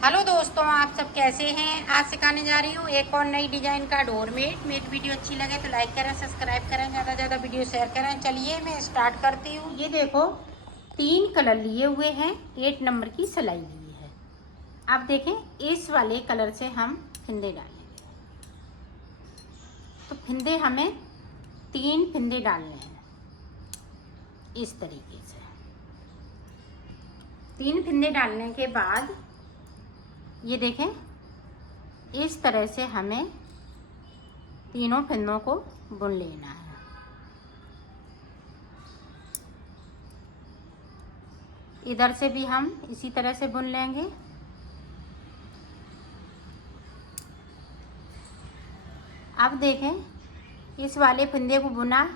Hello दोस्तों, आप सब कैसे हैं। आज सिखाने जा रही हूँ एक और नई डिजाइन का डोरमेट। मेरी वीडियो अच्छी लगे तो लाइक करें, सब्सक्राइब करें, ज़्यादा ज़्यादा वीडियो शेयर करें। चलिए मैं स्टार्ट करती हूँ। ये देखो 3 कलर लिए हुए हैं, 8 नंबर की सिलाई ली है। आप देखें इस वाले कलर से हम फिंदे डालेंगे। तो फिंदे हमें 3 फिंदे डालने हैं इस तरीके से। 3 फिंदे डालने के बाद ये देखें इस तरह से हमें तीनों फिंदों को बुन लेना है। इधर से भी हम इसी तरह से बुन लेंगे। अब देखें इस वाले फिंदे को बुना,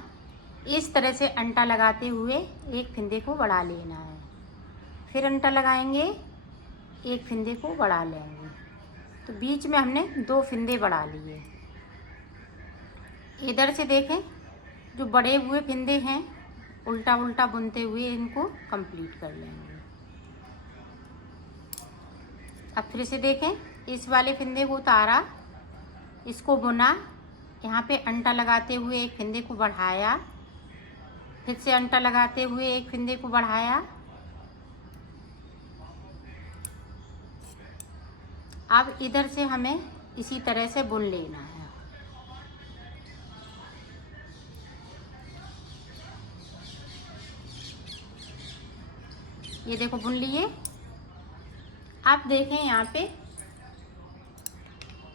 इस तरह से अंटा लगाते हुए एक फिंदे को बढ़ा लेना है। फिर अंटा लगाएंगे, एक फिंदे को बढ़ा लेंगे। तो बीच में हमने 2 फिंदे बढ़ा लिए। इधर से देखें जो बड़े हुए फिंदे हैं उल्टा उल्टा बुनते हुए इनको कंप्लीट कर लेंगे। अब फिर से देखें इस वाले फिंदे को उतारा, इसको बुना, यहाँ पे अंटा लगाते हुए एक फिंदे को बढ़ाया, फिर से अंटा लगाते हुए एक फिंदे को बढ़ाया। अब इधर से हमें इसी तरह से बुन लेना है। ये देखो बुन लिए। आप देखें यहाँ पे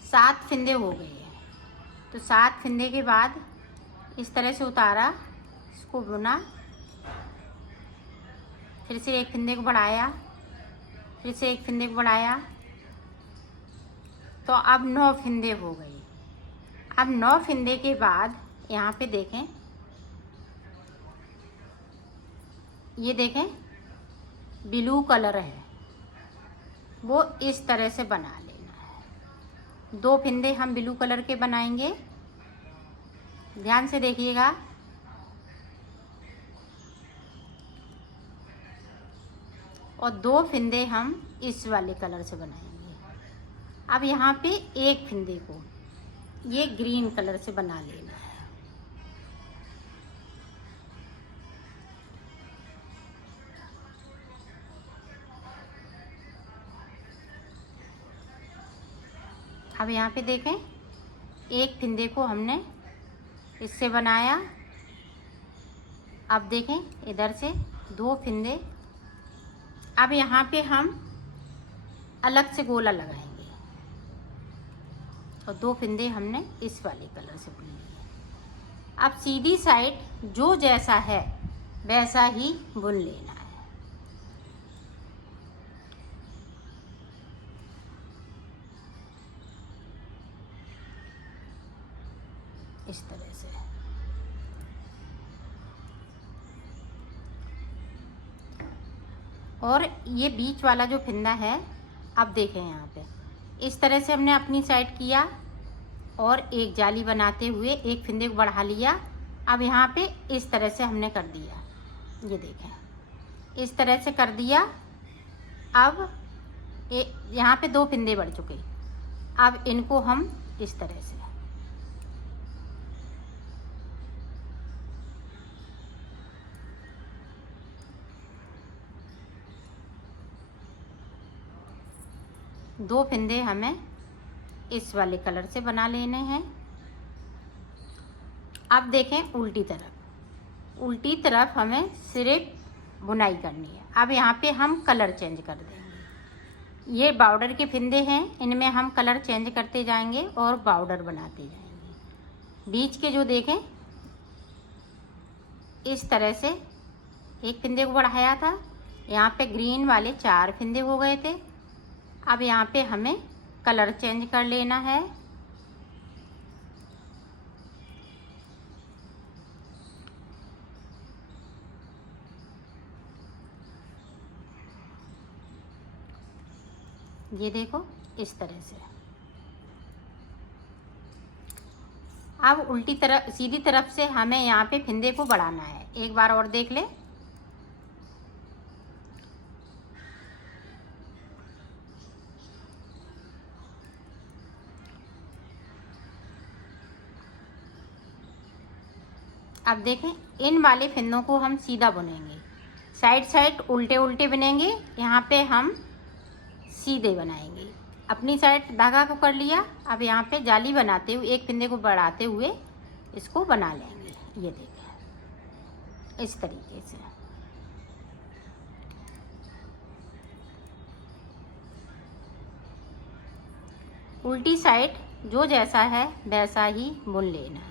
7 फिंदे हो गए हैं। तो 7 फिंदे के बाद इस तरह से उतारा, इसको बुना, फिर से एक फिंदे को बढ़ाया, फिर से एक फिंदे को बढ़ाया। तो अब 9 फिंदे हो गए। अब 9 फिंदे के बाद यहाँ पे देखें, ये देखें ब्लू कलर है, वो इस तरह से बना लेना है। 2 फिंदे हम ब्लू कलर के बनाएंगे, ध्यान से देखिएगा। और 2 फिंदे हम इस वाले कलर से बनाएंगे। अब यहाँ पे एक फिंदे को ये ग्रीन कलर से बना लेना है। अब यहाँ पे देखें एक फिंदे को हमने इससे बनाया। अब देखें इधर से 2 फिंदे। अब यहाँ पे हम अलग से गोला लगाएंगे और 2 फिंदे हमने इस वाले कलर से बुन लिए। अब सीधी साइड जो जैसा है वैसा ही बुन लेना है। इस तरह से। और ये बीच वाला जो फिंदा है, अब देखें यहाँ पे इस तरह से हमने अपनी साइड किया और एक जाली बनाते हुए एक फिंदे को बढ़ा लिया। अब यहाँ पे इस तरह से हमने कर दिया। ये देखें इस तरह से कर दिया। अब यहाँ पे 2 फिंदे बढ़ चुके। अब इनको हम इस तरह से दो फिंदे हमें इस वाले कलर से बना लेने हैं। अब देखें उल्टी तरफ हमें सिर्फ बुनाई करनी है। अब यहाँ पे हम कलर चेंज कर देंगे। ये बॉर्डर के फिंदे हैं, इनमें हम कलर चेंज करते जाएंगे और बॉर्डर बनाते जाएंगे। बीच के जो देखें इस तरह से एक फिंदे को बढ़ाया था, यहाँ पे ग्रीन वाले 4 फिंदे हो गए थे। अब यहाँ पे हमें कलर चेंज कर लेना है। ये देखो इस तरह से। अब उल्टी तरफ सीधी तरफ से हमें यहाँ पे फिंदे को बढ़ाना है। एक बार और देख ले। अब देखें, इन वाले फिंदों को हम सीधा बुनेंगे, साइड साइड उल्टे उल्टे बुनेंगे, यहाँ पे हम सीधे बनाएंगे। अपनी साइड धागा को कर लिया, अब यहाँ पे जाली बनाते हुए एक फिंदे को बढ़ाते हुए इसको बना लेंगे। ये देखें इस तरीके से। उल्टी साइड जो जैसा है वैसा ही बुन लेना है।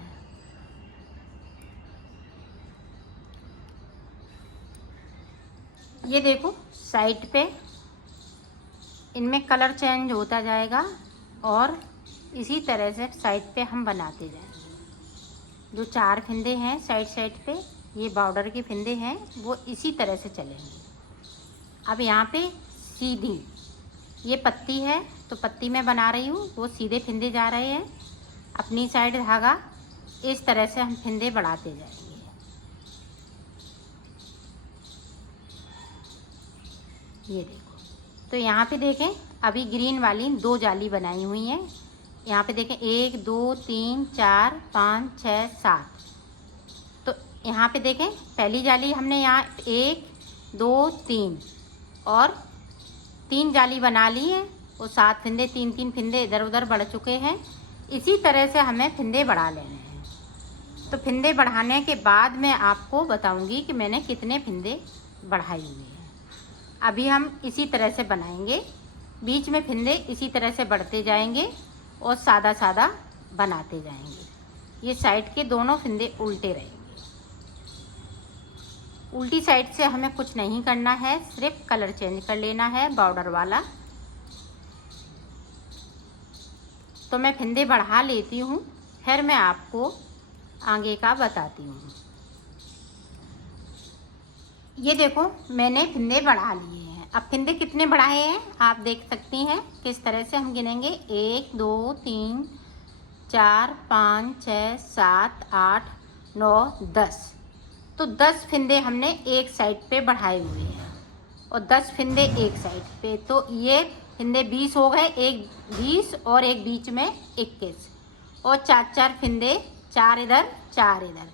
ये देखो साइड पे इनमें कलर चेंज होता जाएगा और इसी तरह से साइड पे हम बनाते जाएंगे। जो 4 फिंदे हैं साइड साइड पे, ये बॉर्डर के फिंदे हैं, वो इसी तरह से चलेंगे। अब यहाँ पे सीधी ये पत्ती है तो पत्ती में बना रही हूँ, वो सीधे फिंदे जा रहे हैं। अपनी साइड धागा इस तरह से हम फिंदे बढ़ाते जाएंगे। ये देखो, तो यहाँ पे देखें अभी ग्रीन वाली 2 जाली बनाई हुई हैं। यहाँ पे देखें 1 2 3 4 5 6 7। तो यहाँ पे देखें पहली जाली हमने यहाँ 1 2 3 और 3 जाली बना ली है। वो 7 फिंदे 3 फिंदे इधर उधर बढ़ चुके हैं। इसी तरह से हमें फिंदे बढ़ा लेने हैं। तो फिंदे बढ़ाने के बाद मैं आपको बताऊंगी कि मैंने कितने फिंदे बढ़ाए हुए हैं। अभी हम इसी तरह से बनाएंगे, बीच में फिंदे इसी तरह से बढ़ते जाएंगे और सादा सादा बनाते जाएंगे। ये साइड के दोनों फिंदे उल्टे रहेंगे। उल्टी साइड से हमें कुछ नहीं करना है, सिर्फ कलर चेंज कर लेना है बॉर्डर वाला। तो मैं फिंदे बढ़ा लेती हूँ, फिर मैं आपको आगे का बताती हूँ। ये देखो मैंने फिंदे बढ़ा लिए हैं। अब फिंदे कितने बढ़ाए हैं आप देख सकती हैं। किस तरह से हम गिनेंगे, 1 2 3 4 5 6 7 8 9 10। तो 10 फिंदे हमने एक साइड पे बढ़ाए हुए हैं और 10 फिंदे एक साइड पे। तो ये फिंदे 20 हो गए, एक 20 और एक बीच में 21 और 4 फिंदे, 4 इधर 4 इधर।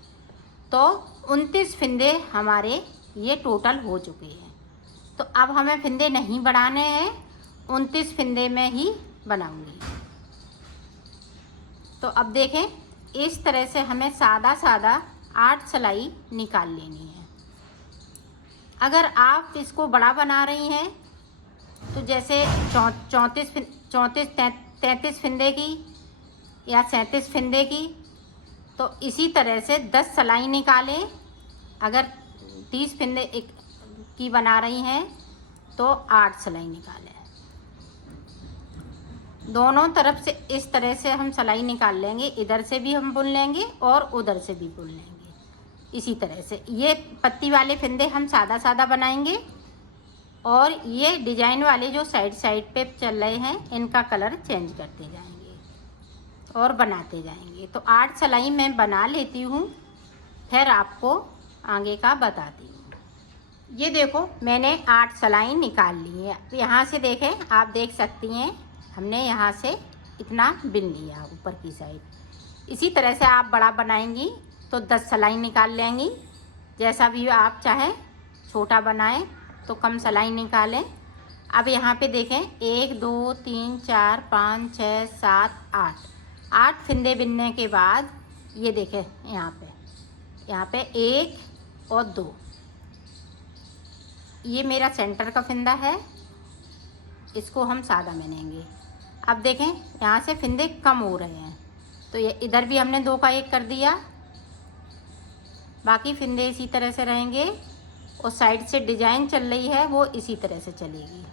तो 29 फिंदे हमारे ये टोटल हो चुके हैं। तो अब हमें फिंदे नहीं बढ़ाने हैं, 29 फिंदे में ही बनाऊंगी। तो अब देखें इस तरह से हमें सादा सादा 8 सिलाई निकाल लेनी है। अगर आप इसको बड़ा बना रही हैं तो जैसे 33 फिंदे की या 37 फिंदे की, तो इसी तरह से 10 सिलाई निकालें। अगर 30 फिंदे एक की बना रही हैं तो 8 सिलाई निकालें। दोनों तरफ से इस तरह से हम सिलाई निकाल लेंगे। इधर से भी हम बुन लेंगे और उधर से भी बुन लेंगे। इसी तरह से ये पत्ती वाले फिंदे हम सादा सादा बनाएंगे और ये डिजाइन वाले जो साइड साइड पे चल रहे हैं इनका कलर चेंज करते जाएंगे और बनाते जाएंगे। तो 8 सिलाई मैं बना लेती हूँ, फिर आपको आगे का बताती हूँ। ये देखो मैंने 8 सिलाई निकाल ली है। तो यहाँ से देखें, आप देख सकती हैं हमने यहाँ से इतना बिन लिया ऊपर की साइड। इसी तरह से आप बड़ा बनाएंगी तो 10 सिलाई निकाल लेंगी। जैसा भी आप चाहें, छोटा बनाएं तो कम सिलाई निकालें। अब यहाँ पे देखें 1 2 3 4 5 6 7 8 फिंदे बिनने के बाद ये देखें यहाँ पे 1 और 2, ये मेरा सेंटर का फिंदा है, इसको हम सादा बिनेंगे। अब देखें यहाँ से फिंदे कम हो रहे हैं तो ये इधर भी हमने 2 का 1 कर दिया। बाकी फिंदे इसी तरह से रहेंगे और साइड से डिजाइन चल रही है वो इसी तरह से चलेगी।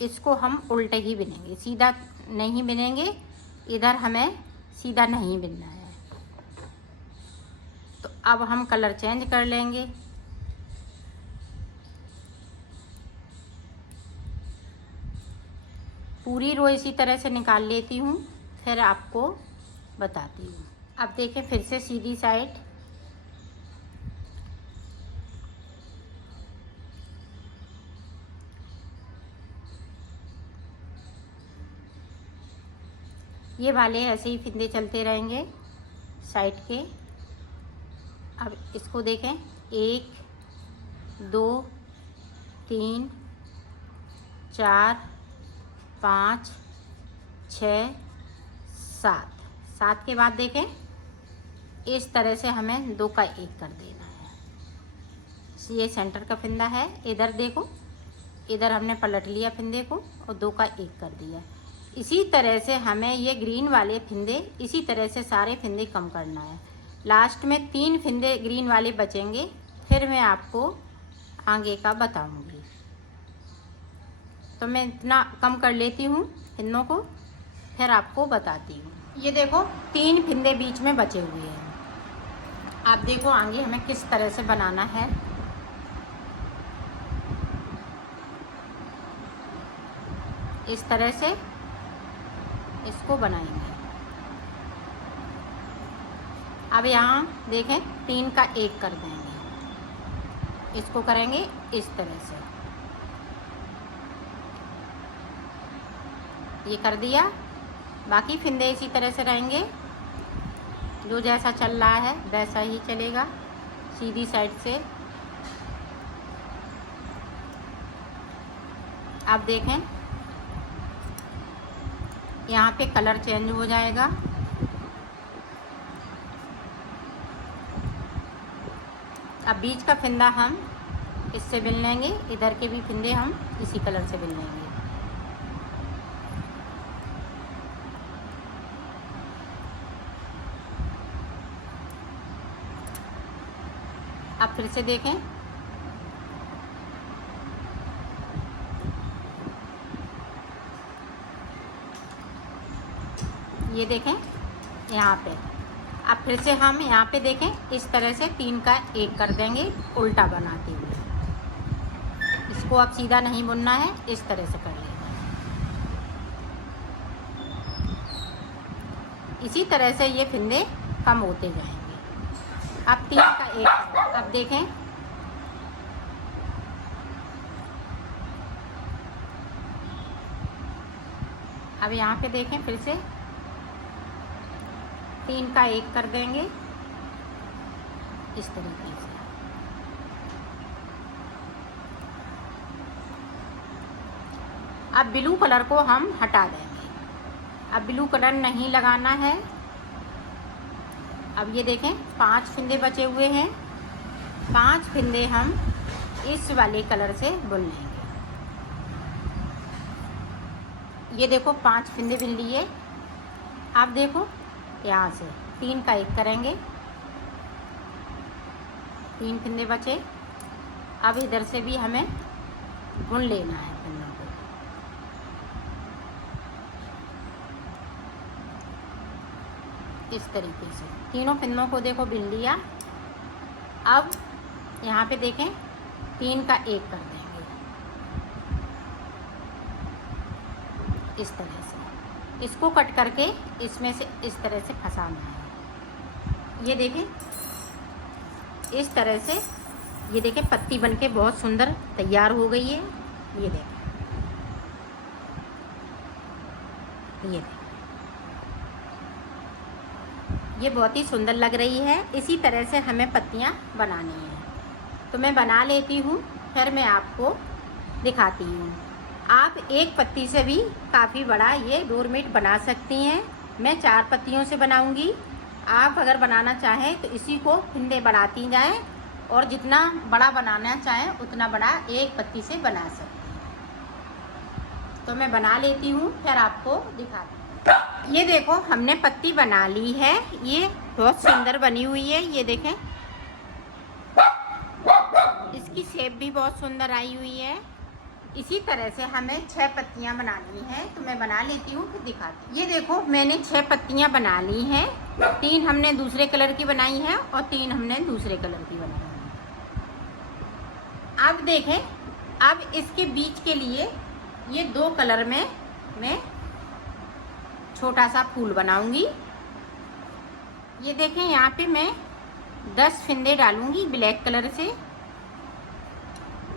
इसको हम उल्टे ही बिनेंगे, सीधा नहीं बिनेंगे। इधर हमें सीधा नहीं बिनना है। तो अब हम कलर चेंज कर लेंगे। पूरी रो इसी तरह से निकाल लेती हूँ, फिर आपको बताती हूँ। अब देखें फिर से सीधी साइड। ये वाले ऐसे ही फिंदे चलते रहेंगे साइड के। अब इसको देखें, 1 2 3 4 5 6 7 के बाद देखें इस तरह से हमें 2 का 1 कर देना है। ये सेंटर का फिंदा है। इधर देखो, इधर हमने पलट लिया फिंदे को और 2 का 1 कर दिया। इसी तरह से हमें ये ग्रीन वाले फिंदे इसी तरह से सारे फिंदे कम करना है। लास्ट में 3 फिंदे ग्रीन वाले बचेंगे, फिर मैं आपको आगे का बताऊंगी। तो मैं इतना कम कर लेती हूँ फिंदों को, फिर आपको बताती हूँ। ये देखो 3 फिंदे बीच में बचे हुए हैं। आप देखो आगे हमें किस तरह से बनाना है। इस तरह से इसको बनाएंगे। अब यहाँ देखें 3 का 1 कर देंगे। इसको करेंगे इस तरह से, ये कर दिया। बाकी फिंदे इसी तरह से रहेंगे, जो जैसा चल रहा है वैसा ही चलेगा सीधी साइड से। अब देखें यहाँ पे कलर चेंज हो जाएगा। अब बीच का फिंदा हम इससे बिन लेंगे, इधर के भी फिंदे हम इसी कलर से बिन लेंगे। अब फिर से देखें, ये देखें यहाँ पे। अब फिर से हम यहाँ पे देखें इस तरह से 3 का 1 कर देंगे उल्टा बनाते हुए। इसको अब सीधा नहीं बुनना है, इस तरह से कर लेना है। इसी तरह से ये फिंदे कम होते जाएंगे। अब 3 का 1, अब देखें अब यहाँ पे देखें फिर से 3 का 1 कर देंगे इस तरीके से। अब ब्लू कलर को हम हटा देंगे। अब ब्लू कलर नहीं लगाना है। अब ये देखें 5 फिंदे बचे हुए हैं। 5 फिंदे हम इस वाले कलर से बुन लेंगे। ये देखो 5 फिंदे बुन लिए। आप देखो यहाँ से 3 का 1 करेंगे, 3 फिंदे बचे। अब इधर से भी हमें बुन लेना है फिंदों को। इस तरीके से तीनों फिंदों को देखो बिन लिया। अब यहाँ पे देखें 3 का 1 कर देंगे इस तरह से। इसको कट करके इसमें से इस तरह से फंसाना है। ये देखें इस तरह से, ये देखें पत्ती बनके बहुत सुंदर तैयार हो गई है। ये देखें, ये देखें, ये बहुत ही सुंदर लग रही है। इसी तरह से हमें पत्तियां बनानी है। तो मैं बना लेती हूँ, फिर मैं आपको दिखाती हूँ। आप एक पत्ती से भी काफ़ी बड़ा ये डोरमेट बना सकती हैं। मैं 4 पत्तियों से बनाऊंगी। आप अगर बनाना चाहें तो इसी को फिंदे बढ़ाती जाएं और जितना बड़ा बनाना चाहें उतना बड़ा एक पत्ती से बना सकते हैं। तो मैं बना लेती हूँ, फिर आपको दिखाती हूँ। ये देखो हमने पत्ती बना ली है। ये बहुत सुंदर बनी हुई है। ये देखें इसकी शेप भी बहुत सुंदर आई हुई है। इसी तरह से हमें 6 पत्तियां बनानी है। तो मैं बना लेती हूँ फिर दिखाती हूँ। ये देखो मैंने 6 पत्तियां बना ली हैं। 3 हमने दूसरे कलर की बनाई है और 3 हमने दूसरे कलर की बनाई है। अब देखें, अब इसके बीच के लिए ये 2 कलर में मैं छोटा सा फूल बनाऊंगी। ये देखें यहाँ पे मैं 10 फिंदे डालूंगी ब्लैक कलर से,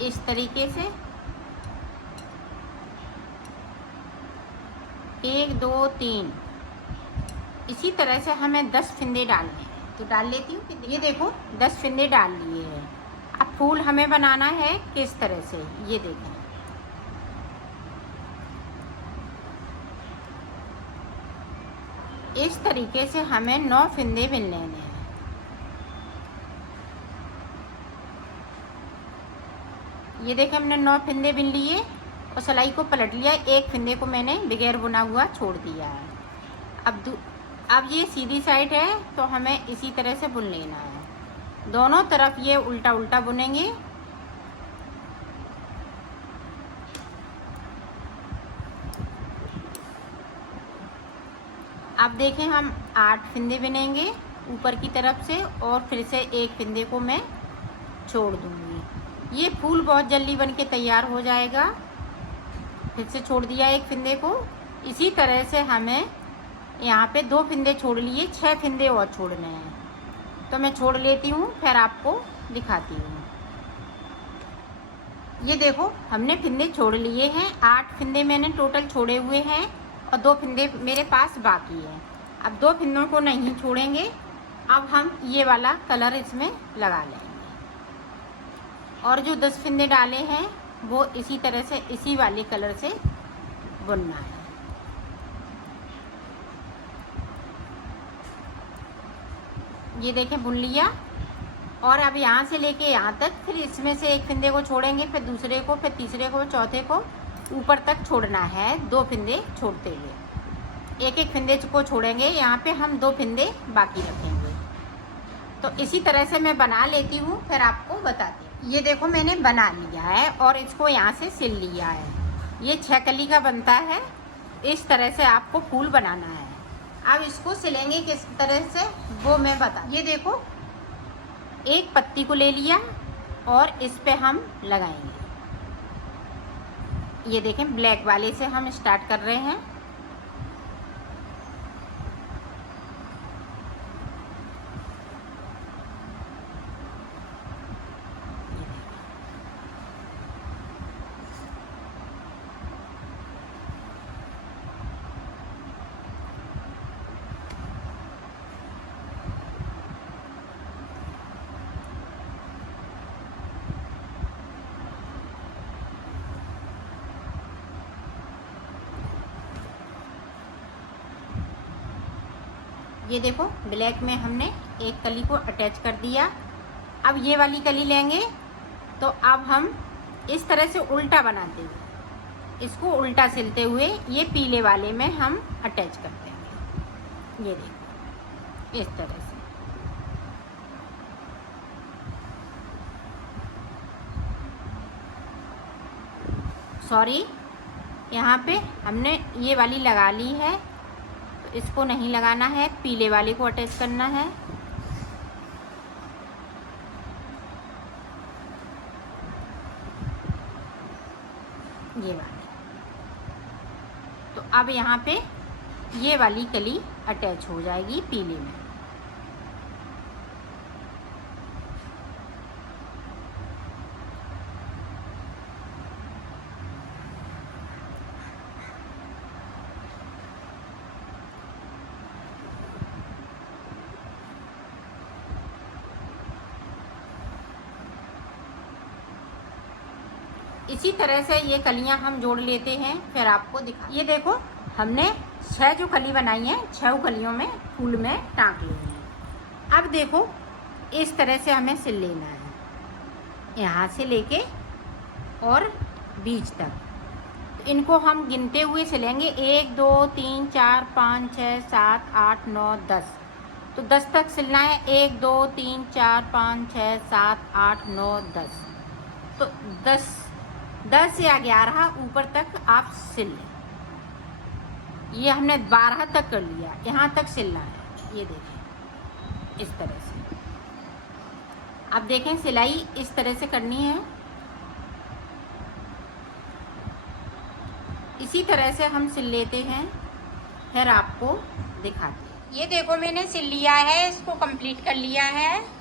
इस तरीके से 1 2 3 इसी तरह से हमें 10 फिंदे डालने हैं। तो डाल लेती हूँ। ये देखो 10 फिंदे डाल लिए हैं। अब फूल हमें बनाना है किस तरह से, ये देखें। इस तरीके से हमें 9 फिंदे बिन लेने हैं। ये देखें हमने 9 फिंदे बिन लिए और सिलाई को पलट लिया। एक फिंदे को मैंने बगैर बुना हुआ छोड़ दिया है। अब ये सीधी साइड है तो हमें इसी तरह से बुन लेना है। दोनों तरफ ये उल्टा उल्टा बुनेंगे। अब देखें हम 8 फिंदे बिनेंगे ऊपर की तरफ से और फिर से एक फिंदे को मैं छोड़ दूंगी। ये फूल बहुत जल्दी बन के तैयार हो जाएगा। फिर से छोड़ दिया एक फिंदे को। इसी तरह से हमें यहाँ पे 2 फिंदे छोड़ लिए, 6 फिंदे और छोड़ने हैं। तो मैं छोड़ लेती हूँ, फिर आपको दिखाती हूँ। ये देखो हमने फिंदे छोड़ लिए हैं। 8 फिंदे मैंने टोटल छोड़े हुए हैं और 2 फिंदे मेरे पास बाकी हैं। अब 2 फिंदों को नहीं छोड़ेंगे। अब हम ये वाला कलर इसमें लगा लेंगे और जो 10 फिंदे डाले हैं वो इसी तरह से इसी वाले कलर से बुनना है। ये देखें बुन लिया। और अब यहाँ से लेके यहाँ तक, फिर इसमें से एक फिंदे को छोड़ेंगे, फिर दूसरे को, फिर तीसरे को, चौथे को ऊपर तक छोड़ना है। 2 फिंदे छोड़ते हुए एक एक फिंदे को छोड़ेंगे। यहाँ पे हम 2 फिंदे बाकी रखेंगे। तो इसी तरह से मैं बना लेती हूँ, फिर आपको बताती हूँ। ये देखो मैंने बना लिया है और इसको यहाँ से सिल लिया है। ये 6 कली का बनता है। इस तरह से आपको फूल बनाना है। अब इसको सिलेंगे किस तरह से वो मैं बता। ये देखो एक पत्ती को ले लिया और इस पे हम लगाएंगे। ये देखें ब्लैक वाले से हम स्टार्ट कर रहे हैं। ये देखो ब्लैक में हमने एक कली को अटैच कर दिया। अब ये वाली कली लेंगे तो अब हम इस तरह से उल्टा बनाते हुए इसको उल्टा सिलते हुए ये पीले वाले में हम अटैच कर देंगे। ये देखो इस तरह से। सॉरी, यहाँ पे हमने ये वाली लगा ली है, इसको नहीं लगाना है, पीले वाले को अटैच करना है। ये वाली। तो अब यहाँ पे ये वाली कली अटैच हो जाएगी पीले में। इसी तरह से ये कलियां हम जोड़ लेते हैं, फिर आपको दिखा। ये देखो हमने 6 जो कली बनाई है, 6 कलियों में फूल में टाँक लिए हैं। अब देखो इस तरह से हमें सिल लेना है, यहाँ से लेके और बीच तक। तो इनको हम गिनते हुए सिलेंगे। 1 2 3 4 5 6 7 8 9 10। तो 10 तक सिलना है। 1 2 3 4 5 6 7 8 9 10। तो 10 या 11 ऊपर तक आप सिल लें। ये हमने 12 तक कर लिया, यहाँ तक सिलना है। ये देखें इस तरह से। अब देखें सिलाई इस तरह से करनी है। इसी तरह से हम सिल लेते हैं, फिर आपको दिखाते हैं। ये देखो मैंने सिल लिया है, इसको कंप्लीट कर लिया है।